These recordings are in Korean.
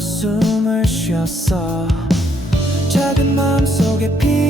숨을 쉬었어. 작은 마음속에 피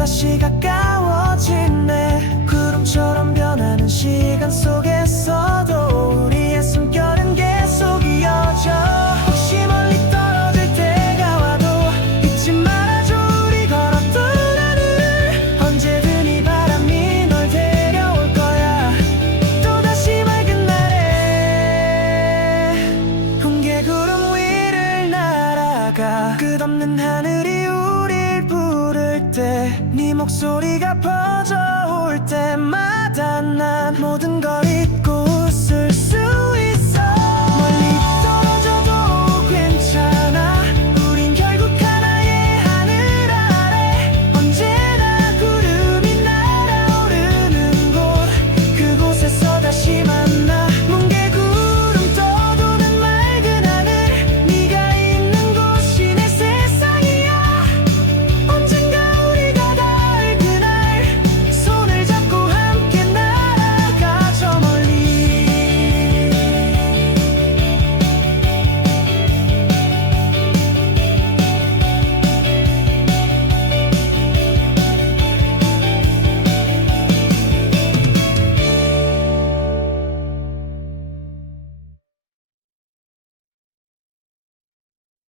私が 네 목소리가 퍼져올 때마다 난 모든 걸